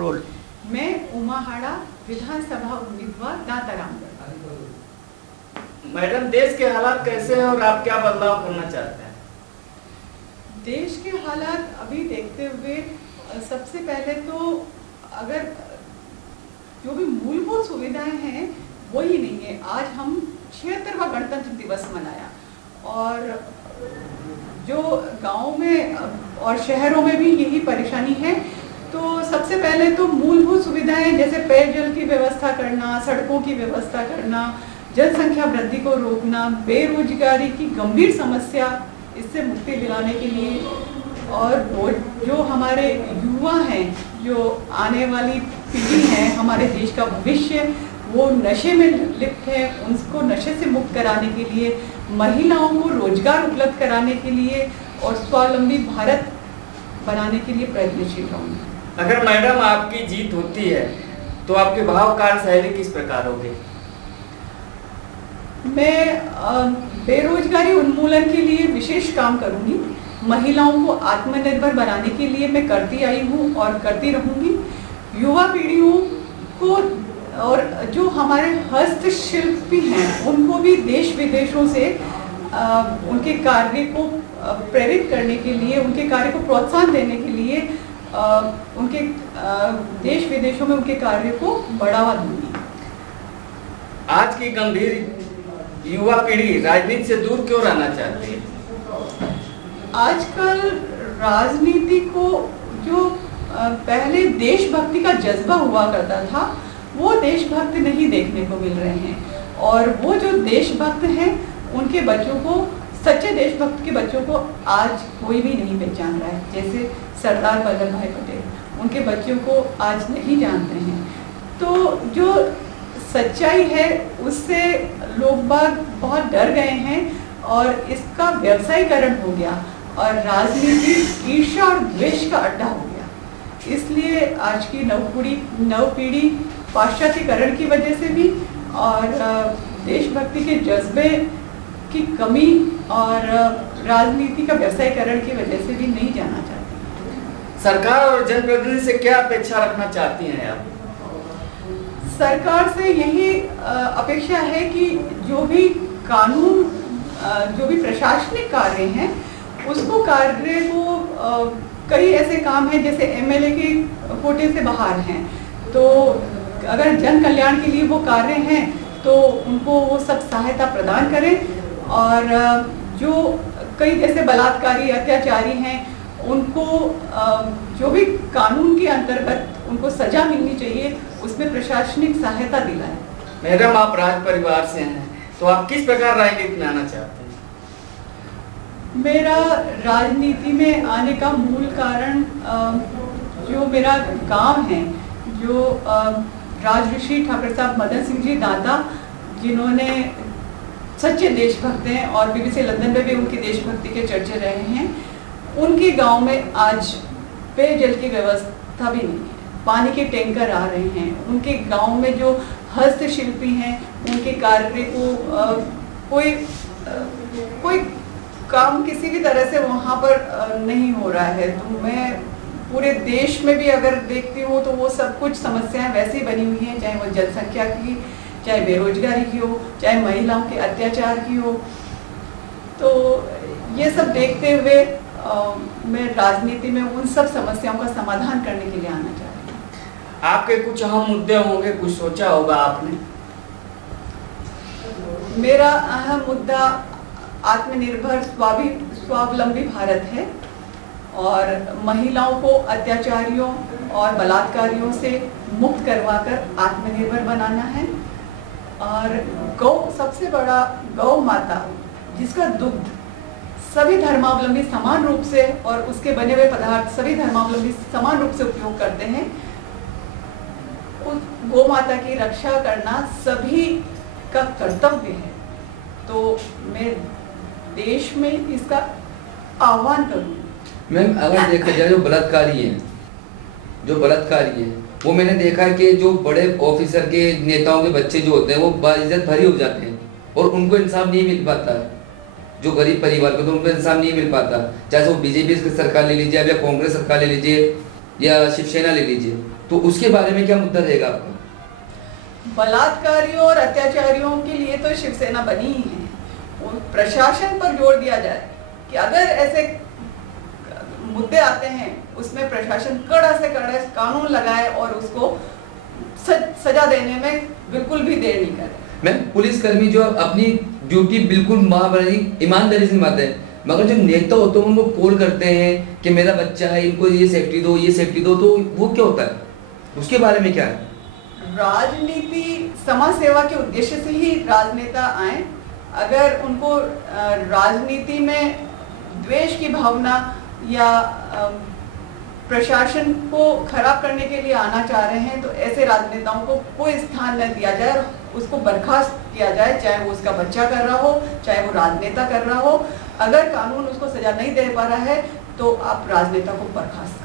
Role. मैं उमा हाड़ा, विधानसभा उम्मीदवार Dantaramgarh. Madam, देश के हालात कैसे हैं और आप क्या बदलाव करना चाहते हैं? देश के हालात अभी देखते हुए सबसे पहले तो अगर जो भी मूलभूत सुविधाएं हैं वो ही नहीं है। आज हम 76वां गणतंत्र दिवस मनाया और जो गाँव में और शहरों में भी यही परेशानी है। तो सबसे पहले तो मूलभूत सुविधाएं जैसे पेयजल की व्यवस्था करना, सड़कों की व्यवस्था करना, जनसंख्या वृद्धि को रोकना, बेरोजगारी की गंभीर समस्या इससे मुक्ति दिलाने के लिए, और जो हमारे युवा हैं, जो आने वाली पीढ़ी है, हमारे देश का भविष्य, वो नशे में लिप्त है, उनको नशे से मुक्त कराने के लिए, महिलाओं को रोजगार उपलब्ध कराने के लिए और स्वावलंबी भारत बनाने के लिए प्रयत्नशील रहूँगी। अगर मैडम आपकी जीत होती है तो आपकी भाव कार्यशैली किस प्रकार होगी? मैं बेरोजगारी उन्मूलन के लिए विशेष काम करूंगी। महिलाओं को आत्मनिर्भर बनाने के लिए मैं करती आई हूँ और करती रहूंगी। युवा पीढ़ियों को और जो हमारे हस्तशिल्पी हैं उनको भी देश विदेशों से उनके कार्य को प्रेरित करने के लिए, उनके कार्य को प्रोत्साहन देने के लिए उनके देश विदेशों में उनके कार्य को बढ़ावा दूंगी। आज की गंभीर युवा पीढ़ी राजनीति से दूर क्यों रहना चाहती है? आजकल राजनीति को जो पहले देशभक्ति का जज्बा हुआ करता था वो देशभक्त नहीं देखने को मिल रहे हैं, और वो जो देशभक्त हैं उनके बच्चों को, सच्चे देशभक्त के बच्चों को आज कोई भी नहीं पहचान रहा है। जैसे सरदार वल्लभ भाई पटेल, उनके बच्चों को आज नहीं जानते हैं। तो जो सच्चाई है उससे लोग बाग बहुत डर गए हैं और इसका व्यवसायीकरण हो गया और राजनीति ईर्ष्या और द्वेष का अड्डा हो गया। इसलिए आज की नवपीढ़ी पाश्चात्यकरण की वजह से भी और देशभक्ति के जज्बे की कमी और राजनीति का व्यवसायीकरण की वजह से भी नहीं जाना चाहती। सरकार और जनप्रतिनिधि से क्या अपेक्षा रखना चाहती हैं आप? सरकार से यही अपेक्षा है कि जो भी कानून, जो भी प्रशासनिक कार्य हैं उसको कार्य को, कई ऐसे काम हैं जैसे एमएलए के कोटे से बाहर हैं, तो अगर जन कल्याण के लिए वो कार्य हैं तो उनको वो सब सहायता प्रदान करें। और जो कई जैसे बलात्कारी, अत्याचारी हैं उनको जो भी कानून के अंतर्गत उनको सजा मिलनी चाहिए, उसमें प्रशासनिक सहायता दिलाएं। मैडम, आप राज परिवार से हैं तो आप किस प्रकार राजनीति में आना चाहते हैं? मेरा राजनीति में आने का मूल कारण जो मेरा गांव है, जो राजऋषि ठाकुर साहब मदन सिंह जी दाता, जिन्होंने सच्चे देशभक्त हैं और BBC लंदन में भी उनकी देशभक्ति के चर्चे रहे हैं, उनके गांव में आज पेयजल की व्यवस्था भी नहीं है, पानी के टैंकर आ रहे हैं। उनके गांव में जो हस्तशिल्पी हैं उनके कार्य को कोई काम किसी भी तरह से वहाँ पर नहीं हो रहा है। तो मैं पूरे देश में भी अगर देखती हूँ तो वो सब कुछ समस्याएं वैसी बनी हुई हैं, चाहे वो जनसंख्या की, चाहे बेरोजगारी की हो, चाहे महिलाओं के अत्याचार की हो। तो ये सब देखते हुए मैं राजनीति में उन सब समस्याओं का समाधान करने के लिए आना चाहती हूँ। आपके कुछ अहम मुद्दे होंगे, कुछ सोचा होगा आपने? मेरा अहम मुद्दा आत्मनिर्भर स्वावलंबी भारत है और महिलाओं को अत्याचारियों और बलात्कारियों से मुक्त करवाकर आत्मनिर्भर बनाना है। और गौ, सबसे बड़ा गौ माता, जिसका दुग्ध सभी धर्मावलंबी समान रूप से और उसके बने हुए पदार्थ सभी धर्मावलंबी समान रूप से उपयोग करते हैं, उस गौ माता की रक्षा करना सभी का कर्तव्य है। तो मैं देश में इसका आह्वान करूँगी। मैम, अगर देखा जाए जो बलात्कारी हैं वो मैंने देखा है कि जो बड़े ऑफिसर के नेताओं के बच्चे जो होते हैं वो बाइज्जत भरी हो जाते हैं और उनको इंसाफ नहीं मिल पाता। जो गरीब परिवार को तो उनको इंसाफ नहीं मिल पाता, चाहे वो बीजेपी की सरकार ले लीजिए या कांग्रेस सरकार ले लीजिए या शिवसेना ले लीजिए। तो उसके बारे में क्या मुद्दा रहेगा आपका? बलात्कारियों और अत्याचारियों के लिए तो शिवसेना बनी ही है। और प्रशासन पर जोर दिया जाए कि अगर ऐसे मुद्दे आते हैं उसमें प्रशासन कड़ा से कड़ा कानून लगाए और उसको सजा देने में बिल्कुल भी देर नहीं करे। मैम, पुलिसकर्मी जो अपनी ड्यूटी बिल्कुल ईमानदारी से निभाते हैं, मगर जो नेता होते हैं उनको कॉल करते हैं कि मेरा बच्चा है, इनको ये सेफ्टी दो, ये सेफ्टी दो, तो वो क्या होता है, उसके बारे में क्या है? राजनीति समाज सेवा के उद्देश्य से ही राजनेता आए। अगर उनको राजनीति में द्वेष की भावना या प्रशासन को खराब करने के लिए आना चाह रहे हैं, तो ऐसे राजनेताओं को कोई स्थान न दिया जाए और उसको बर्खास्त किया जाए, चाहे वो उसका बच्चा कर रहा हो, चाहे वो राजनेता कर रहा हो। अगर कानून उसको सजा नहीं दे पा रहा है तो आप राजनेता को बर्खास्त